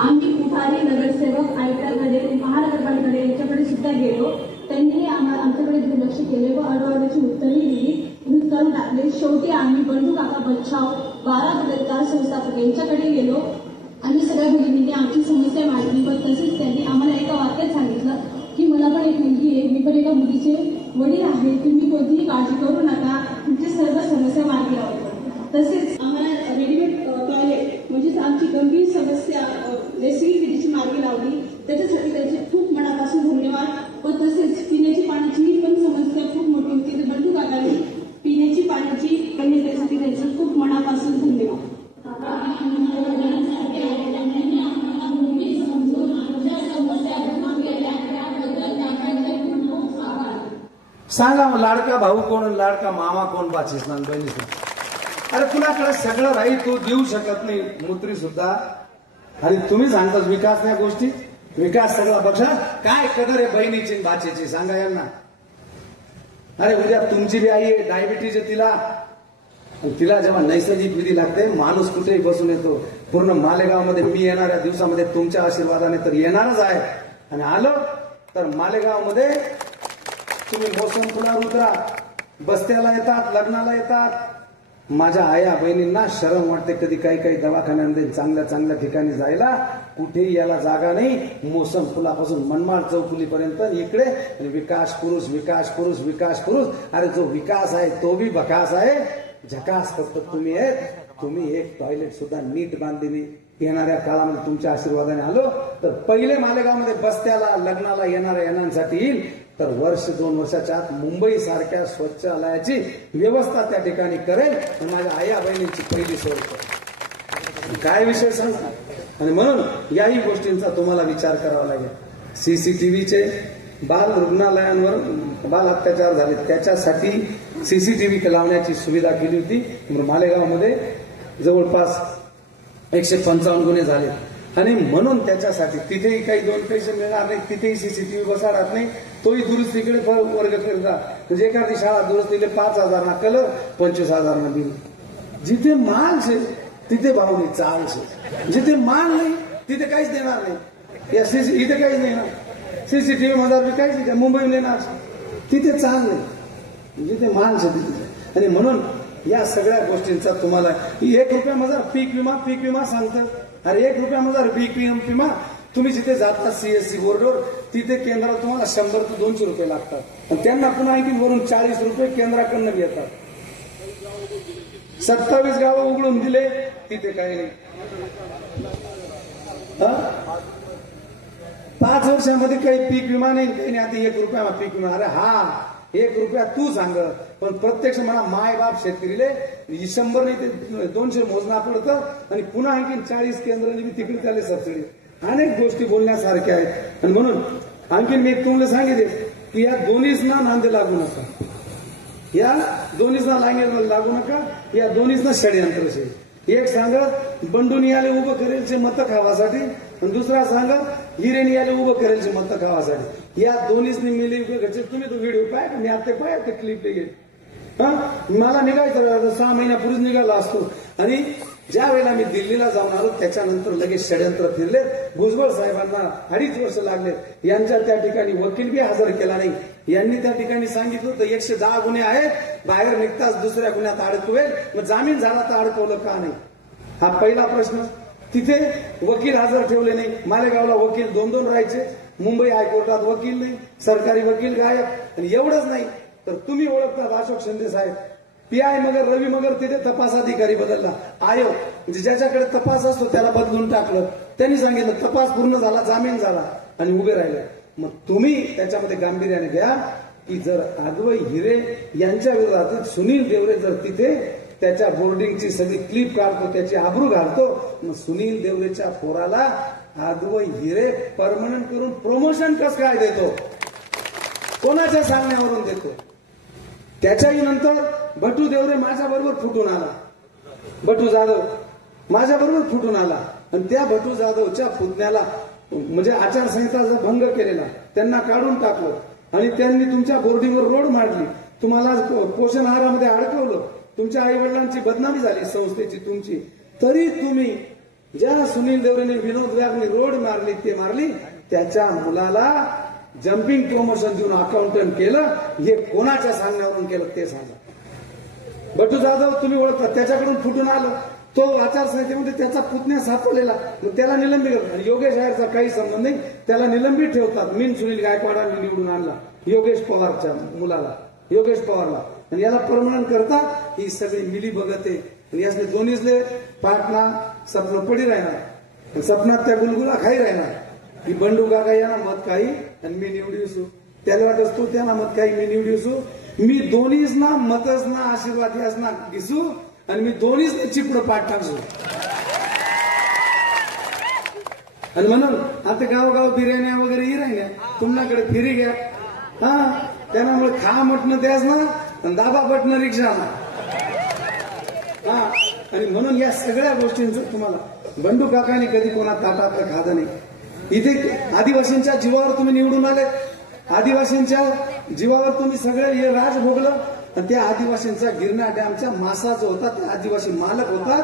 आम्ही पुढारी नगरसेवक आयुक्तांकडे महानगरपालिकेकडे याच्याकडे सुद्धा गेलो. त्यांनी आमच्याकडे दुर्लक्ष केले व अडवडची उत्तरही दिली करून टाकले. शेवटी आम्ही बंधू काका बचाव 12 दुर्गतार संस्थापक यांच्याकडे गेलो आणि सगळ्या भगिनींनी आमची समस्या मांडली. पण तसेच त्यांनी आम्हाला एका वाक्यात सांगितलं की मला पण एक मुलगी आहे. मी पण एका मुलीचे वडील आहे. तुम्ही कोणतीही काळजी करू नका. तुमची सर्व समस्या मार्गी लावतो. तसेच आम्हाला रेडीमेड टॉयलेट म्हणजेच आमची गंभीर समस्या नैसर्गिक विधीची मार्गी लावली. त्याच्यासाठी त्यांचे खूप मनापासून सांगा मग लाडका भाऊ कोण आणि लाडका मामा कोण बाचीस बहिणीस. अरे तुझ्याकडे सगळं राहील, तू देऊ शकत नाही मुत्री सुद्धा. आणि तुम्ही सांगतात विकास त्या गोष्टी, विकास सगळा बघा. काय कदर आहे बहिणीची बाचीची सांगा यांना. अरे उद्या तुमची बी आई आहे, डायबिटीज आहे तिला, तिला जेव्हा नैसर्गिक विधी लागते माणूस कुठेही बसून येतो. पूर्ण मालेगावमध्ये मी येणाऱ्या दिवसामध्ये तुमच्या आशीर्वादाने तर येणारच आहे. आणि आलो तर मालेगावमध्ये तुम्ही मोसम फुलावर उतरा, बस्त्याला येतात, लग्नाला येतात. माझ्या आया बहिणींना शरम वाटते कधी काही काही दवाखान्यांमध्ये चांगल्या चांगल्या ठिकाणी जायला, कुठेही याला जागा नाही. मोसम फुलापासून मनमाड चौफुलीपर्यंत इकडे विकास पुरुष, विकास पुरुष, विकास पुरुष. अरे जो विकास आहे तो बी बकास आहे. झकास फक्त तुम्ही आहेत. तुम्ही एक टॉयलेट सुद्धा नीट बांधली नाही. येणाऱ्या काळामध्ये तुमच्या आशीर्वादाने आलो तर पहिले मालेगावमध्ये बस्त्याला लग्नाला येणाऱ्या येणाऱ्यांसाठी येईल. तर वर्ष 2 वर्षाच्या आत मुंबई सारख्या स्वच्छालयाची व्यवस्था त्या ठिकाणी करेल. आणि माझ्या आया बहिणींची पहिली सोय करेल. काय विषय सांगा. आणि म्हणून याही गोष्टींचा तुम्हाला विचार करावा लागेल. सीसीटीव्हीचे बाल रुग्णालयांवर बाल अत्याचार झाले त्याच्यासाठी सीसीटीव्ही लावण्याची सुविधा केली होती. मालेगावमध्ये जवळपास 155 गुन्हे झाले. आणि म्हणून त्याच्यासाठी तिथेही काही 2 पैसे मिळणार नाही, तिथेही सीसीटीव्ही बसवणार नाही. तोही दुरुस्तीकडे वर्ग करता. म्हणजे एखादी शाळा दुरुस्तीले 5,000 ना कलर, 25,000 ना बिल. जिथे माल छे तिथे भाव नाही, चाल छे. जिथे माल नाही तिथे काहीच देणार नाही. या इथे काहीच नाही ना. सीसीटीव्ही मध्ये काहीच नाही. मुंबई नेणार तिथे चाल नाही, जिथे माल छे तिथे. आणि म्हणून या सगळ्या गोष्टींचा तुम्हाला 1 रुपयामध्ये पीक विमा सांगतात. अरे 1 रुपयामध्ये पीक विमा तुम्ही जिथे जाता सीएससी बोर्डवर तिथे केंद्रात तुम्हाला 100 ते 200 रुपये लागतात. आणि त्यांना पुन्हा आणखी वरून 40 रुपये केंद्राकडनं येतात. 27 गावं उघडून दिले तिथे काही नाही. 5 वर्षामध्ये काही पीक विमा नाही, काही नाही. आता 1 रुपया पीक विमा. अरे हा 1 रुपया तू सांग, पण प्रत्यक्ष म्हणा माय बाप शेतकरीले 100 नाही ते 200 मोजना पडतं. आणि पुन्हा आणखी 40 केंद्रांनी तिकडे त्याला सबसिडी. अनेक गोष्टी बोलण्यासारख्या आहेत. आणि म्हणून आणखीन मी तुम्हाला सांगितले की या दोन्हीसना नांदे लागू नका, या दोन्हीसना लागू नका, या दोन्हीसना षडयंत्र आहे. एक सांगत बंडून याले उभं करेलचे मतं खावासाठी, आणि दुसरा सांगत हिरेनी याले उभं करेलचे मतं खावासाठी. या दोन्हीसनी मिली घरचे. तुम्ही तो व्हिडिओ पाहिजे, मी आता पाहिजे क्लिप गेले. मला निघायचं 6 महिन्यापूर्वीच निघाला असतो. आणि ज्या वेळेला मी दिल्लीला जाऊन आलो त्याच्यानंतर लगेच षडयंत्र फिरले. भुजबळ साहेबांना 2.5 वर्ष लागले. यांच्या त्या ठिकाणी वकील बी हजर केला नाही. यांनी त्या ठिकाणी सांगितलं तर 110 गुन्हे आहेत, बाहेर निघताच दुसऱ्या गुन्ह्यात अडकवेल. मग जामीन झाला तर अडकवलं का नाही, हा पहिला प्रश्न. तिथे वकील हजर ठेवले नाही. मालेगावला वकील 2-2 राहायचे. मुंबई हायकोर्टात वकील नाही, सरकारी वकील गायब. आणि एवढंच नाही तर तुम्ही ओळखतात अशोक शिंदे साहेब, पीआय मगर रवी मगर तिथे तपास अधिकारी बदलला. आयोग म्हणजे ज्याच्याकडे तपास असतो त्याला बदलून टाकलं. त्यांनी सांगितलं तपास पूर्ण झाला, जामीन झाला आणि उभे राहिले. मग तुम्ही त्याच्यामध्ये गांभीर्याने घ्या की जर आगवई हिरे यांच्या विरोधात सुनील देवरे जर तिथे त्याच्या बोर्डिंगची सगळी क्लिप काढतो, त्याची आबरू घालतो, मग सुनील देवरेच्या पोराला आगवई हिरे परमनंट करून प्रमोशन कसं काय देतो, कोणाच्या सांगण्यावरून देतो. त्याच्याही नंतर भटू देवरे माझ्याबरोबर फुटून आला, भटू जाधव माझ्याबरोबर फुटून आला. आणि त्या भटू जाधवच्या पुतण्याला म्हणजे आचारसंहिताचा भंग केलेला, त्यांना काढून टाकलं. आणि त्यांनी तुमच्या बोर्डिंगवर रोड मांडली, तुम्हाला पोषण आहारामध्ये अडकवलं, तुमच्या आई वडिलांची बदनामी झाली संस्थेची तुमची. तरी तुम्ही ज्या सुनील देवरेने विनोद व्यागने रोड मारली ते मारली, त्याच्या मुलाला जम्पिंग प्रमोशन देऊन अकाउंटंट केलं. हे कोणाच्या सांगण्यावरून केलं ते सांगा. भटू जाधव तुम्ही ओळखता, त्याच्याकडून फुटून आलं. तो आचारसंहितेमध्ये त्याचा पुतण्या सापडलेला, मग त्याला निलंबित करतात. आणि योगेश आहेरचा काही संबंध नाही, त्याला निलंबित ठेवतात. मी सुनील गायकवाडांनी निवडून आणला योगेश पवारच्या मुलाला, योगेश पवारला, आणि याला परमनंट करतात. ही सगळी मिली बघत आहे. आणि यासले दोन्हीचले पाटणा सपन पडी राहणार, सपनात त्या गुलगुला खाई राहणार. ही बंडू काका यांना मत काही आणि मी निवडी असू, त्याला वाटत असतो त्यांना मत काही मी निवडी असू. मी दोन्हीच ना मतच ना आशीर्वाद याच ना दिसू, आणि मी दोन्हीच चिपड पाठ टाकू. आणि म्हणून आता गावगाव बिर्याण्या वगैरे ही राहिल्या, तुमच्याकडे फिरी घ्या. हा त्यामुळे खा म्हटणं द्याच ना आणि दाबा बटणं रिक्षा ना. हा, आणि म्हणून या सगळ्या गोष्टींचं तुम्हाला बंडू काकांनी कधी कोणा ताटातलं खादं नाही. इथे आदिवासींच्या जीवावर तुम्ही निवडून आले, आदिवासींच्या जीवावर तुम्ही सगळे हे राज भोगलं. आणि त्या आदिवासींचा गिरणा डॅमचा मासा जो होता, ते आदिवासी मालक होता,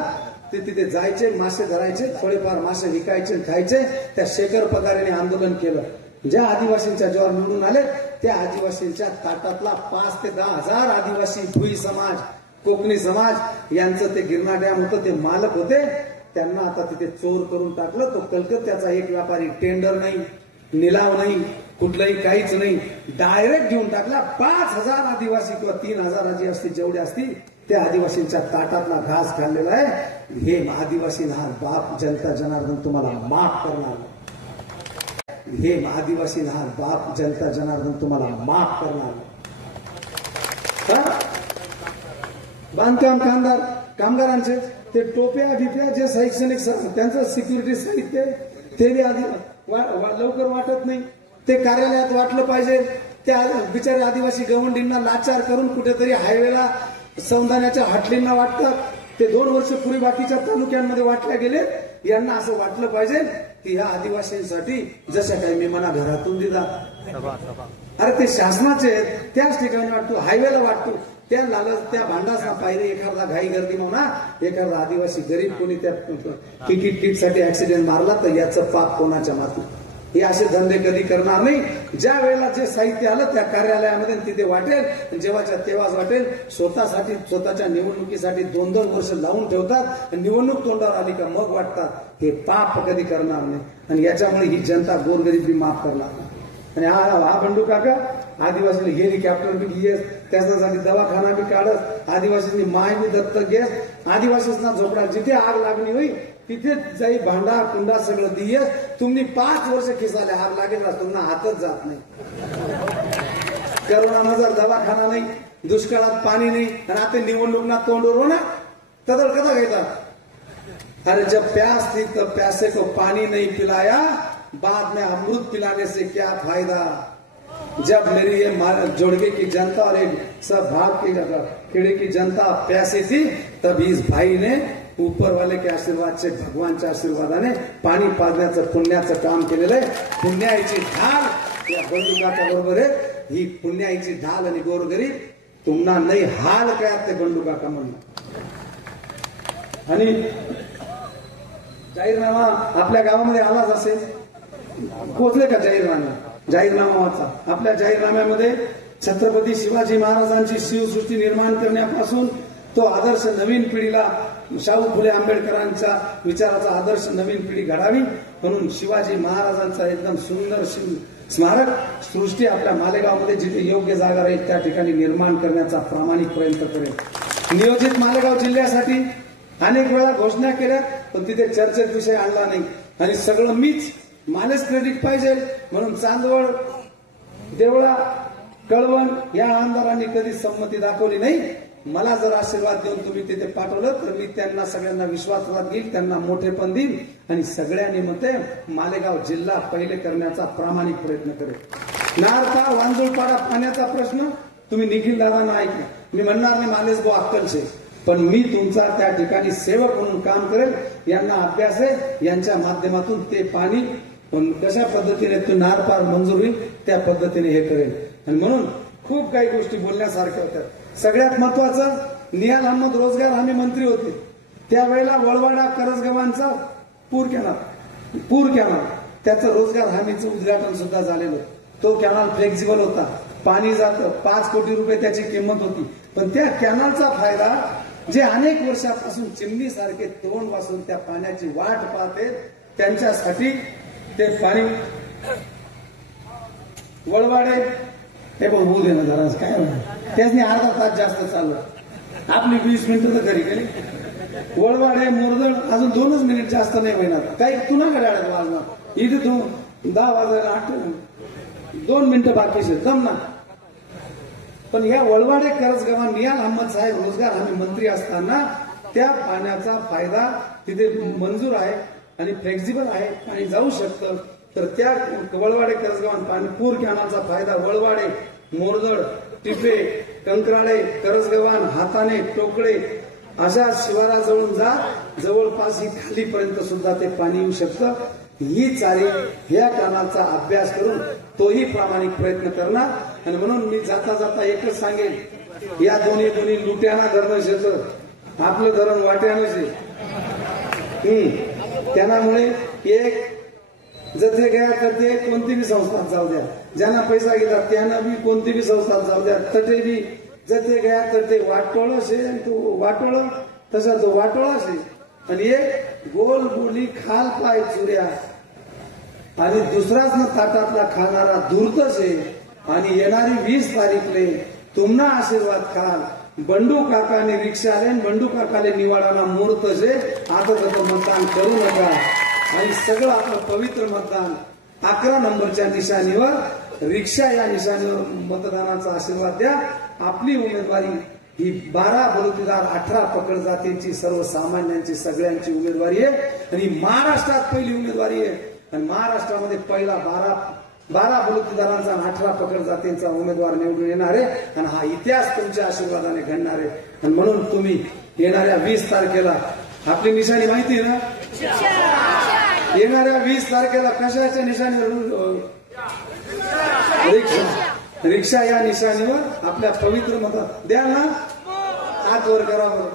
ते तिथे जायचे, मासे धरायचे, थोडेफार मासे विकायचे खायचे. त्या शेखर पगारेने आंदोलन केलं. ज्या आदिवासींच्या जीवावर निवडून आले त्या आदिवासींच्या ताटातला 5 ते 10 हजार आदिवासी भुई समाज, कोकणी समाज यांचं ते गिरणा डॅम होतं, ते मालक होते. त्यांना आता तिथे चोर करून टाकलं. तो कलकत्त्याचा एक व्यापारी, टेंडर नाही, निलाव नाही, कुठलंही काहीच नाही, डायरेक्ट घेऊन टाकला. 5,000 आदिवासी किंवा 3,000 आदिवासी जेवढे असतील त्या आदिवासींच्या ताटातला घास खाल्लेला आहे. हे आदिवासी हा बाप जनता जनार्दन तुम्हाला माफ करणार. हे आदिवासी हा बाप जनता जनार्दन तुम्हाला माफ करणार. बांधकाम कामगारांचे ते टोप्या बिप्या जे शैक्षणिक त्यांचं सिक्युरिटी साहित्य ते बी आधी लवकर वाटत नाही. ते कार्यालयात वाटलं पाहिजे. त्या बिचारे आदिवासी गवंडींना लाचार करून कुठेतरी हायवेला सौंदाण्याच्या हाटलींना वाटतात. ते 2 वर्ष पूर्वी बाकीच्या तालुक्यांमध्ये वाटल्या गेले. यांना असं वाटलं पाहिजे की ह्या आदिवासींसाठी जशा काही मी मना घरातून दिला. अरे ते शासनाचे त्याच ठिकाणी वाटतो, हायवेला वाटतो. त्या त्या भांडासना पाहिजे एखादा घाई गर्दी म्हणा, एखादा आदिवासी गरीब कोणी त्या किटसाठी ऍक्सिडेंट मारला तर याचं पाप कोणाच्या माथी. हे असे धंदे कधी करणार नाही. ज्या वेळेला जे साहित्य आलं त्या कार्यालयामध्ये तिथे वाटेल, जेव्हाच्या तेव्हाच वाटेल. स्वतःसाठी स्वतःच्या निवडणुकीसाठी 2-2 वर्ष लावून ठेवतात. निवडणूक तोंडावर आली का मग वाटतात. हे पाप कधी करणार नाही. आणि याच्यामुळे ही जनता गोरगरीबी माफ करणार नाही. आणि हा बंडू काका आदिवासीने हेलिकॉप्टर बी घेस, त्याच्यासाठी दवाखाना बी काढत, आदिवासींनी माय बी दत्तक घेस, आदिवासींना झोपडा जिथे आग लागली होई तिथे जाई भांडा कुंडा सगळं दियस. तुम्ही 5 वर्ष खिसाले आग लागेल ना तुम्हाला हातच जात नाही. करोना दवाखाना नाही, दुष्काळात पाणी नाही, आणि आता निवडणूक ना तोंडवर हो ना तदळ कदा घेतात. अरे जब प्यास थी तब प्यासे को पानी नहीं पिलाया, बाद में अमृत पिलाने से क्या फायदा. जब मेरी ये जोड़गे की जनता और एक सब भाग की खेड़े की जनता प्यासी थी, तब इस भाई ने ऊपर वाले के आशीर्वाद से, भगवानच्या आशीर्वादाने पाणी पाजण्याचं पुण्याचं काम केलेलं आहे. पुण्याईची ढाल या बंडू काका बरोबर आहे. ही पुण्याईची ढाल आणि गोरगरीब तुम्हाला नाही हाल काय ते बंडू काका म्हणणं. आणि जाहीरनामा आपल्या गावामध्ये आलाच असेल, पोचले का जाहीरनामा वाचा. आपल्या जाहीरनाम्यामध्ये छत्रपती शिवाजी महाराजांची शिवसृष्टी निर्माण करण्यापासून तो आदर्श नवीन पिढीला, शाहू फुले आंबेडकरांच्या विचाराचा आदर्श नवीन पिढी घडावी म्हणून शिवाजी महाराजांचा एकदम सुंदर स्मारक सृष्टी आपल्या मालेगावमध्ये जिथे योग्य जागा राहील त्या ठिकाणी निर्माण करण्याचा प्रामाणिक प्रयत्न करेल. नियोजित मालेगाव जिल्ह्यासाठी अनेक वेळा घोषणा केल्या, पण तिथे चर्चेत विषय आणला नाही. आणि सगळं मीच, मालेच क्रेडिट पाहिजे म्हणून चांदवड, देवळा, कळवण या आमदारांनी कधी संमती दाखवली नाही. मला जर आशीर्वाद देऊन तुम्ही तिथे पाठवलं तर मी त्यांना सगळ्यांना विश्वासात घेईल, त्यांना मोठेपण देईल आणि सगळ्यांनी मते मालेगाव जिल्हा पहिले करण्याचा प्रामाणिक प्रयत्न करेल. नारपा वांजुळपाडा पाण्याचा प्रश्न तुम्ही निखिल दादांना ऐकला. मी म्हणणार नाही मालेस गो अक्कलचे, पण मी तुमचा त्या ठिकाणी सेवक म्हणून काम करेल. यांना अभ्यास आहे, यांच्या माध्यमातून ते पाणी कशा पद्धतीने तो नारपार मंजूर होईल त्या पद्धतीने हे करेल. आणि म्हणून खूप काही गोष्टी बोलण्यासारख्या होत्या. सगळ्यात महत्वाचं, नियाल अहमद रोजगार हमी मंत्री होते त्यावेळेला वळवाडा करसगावांचा पूर कॅनल त्याचं रोजगार हमीचं उद्घाटन सुद्धा झालेलं. तो कॅनल फ्लेक्झिबल होता, पाणी जातं, 5 कोटी रुपये त्याची किंमत होती. पण त्या कॅनलचा फायदा जे अनेक वर्षापासून चिमणीसारखे तोंड वासून त्या पाण्याची वाट पाहते त्यांच्यासाठी ते पाणी वळवाडे हे पण होऊ दे ना जरा, काय त्याचनी अर्धा तास जास्त चाललं, आपली 20 मिनिटं तर घरी गेली. वळवाडे मोरदळ अजून 2च मिनिट जास्त नाही होईना. काही तुला गाड्यात वाजणार इथे 10 वाजायला 2 मिनिटं बाकीचे जमना. पण या वळवाडे करसगावात नियाल अहमद साहेब रोजगार हमी मंत्री असताना त्या पाण्याचा फायदा तिथे मंजूर आहे आणि फ्लेक्झिबल आहे आणि जाऊ शकतं. तर त्या वळवाडे करसगावात पाणी पूर कॅनलचा फायदा वळवाडे मोरदड, टिपे, कंकराळे, करसगव्हाण, हाताने, टोकळे अशा शिवाराजवळून जा, जवळपास ही खालीपर्यंत सुद्धा ते पाणी येऊ शकतं. ही चाली ह्या कानाचा अभ्यास करून तोही प्रामाणिक प्रयत्न करणार. आणि म्हणून मी जाता जाता एकच सांगेन, या दोन्ही लुट्याना धरणं शेतं, आपलं धरण वाट्यानंच आहे. त्यामुळे एक जथे गया करते कोणती बी संस्थात जाऊ द्या, ज्यांना पैसा घेतात त्यांना बी कोणती बी संस्थात जाऊ द्या, तटे बी जथे गया करते वाटोळ शे, तो वाटोळ तसा तो वाटोळा शे. आणि एक गोल बोली खाल पाय चुऱ्या आणि दुसराच ना ताटातला खाणारा धूर्त शे. आणि येणारी 20 तारीखले तुमना आशीर्वाद खाल. बंडू काकाने रिक्षा आले, बंडू काकाले निवाडाना मुहूर्त शे. आता तर मतदान करू नका. आणि सगळं आपलं पवित्र मतदान 11 नंबरच्या निशाणीवर, रिक्षा या निशाणीवर मतदानाचा आशीर्वाद द्या. आपली उमेदवारी ही 12 बलुतेदार 18 पकड जातींची, सर्वसामान्यांची, सगळ्यांची उमेदवारी आहे. आणि महाराष्ट्रात पहिली उमेदवारी आहे. आणि महाराष्ट्रामध्ये पहिला 12 बलुतेदारांचा 18 पकड जातींचा उमेदवार निवडून येणार आहे. आणि हा इतिहास तुमच्या आशीर्वादाने घडणार आहे. आणि म्हणून तुम्ही येणाऱ्या 20 तारखेला, आपली निशाणी माहिती आहे ना, येणाऱ्या 20 तारखेला कशाच्या निशाणीवर, रिक्षा या निशाणीवर आपल्या पवित्र मतात द्या ना. हात वर करा बरं.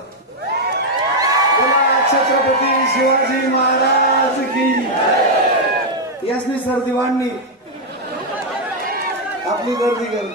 बोला छत्रपती शिवाजी महाराज की. यासनी सर्दी वाढणी, आपली गर्दी कर.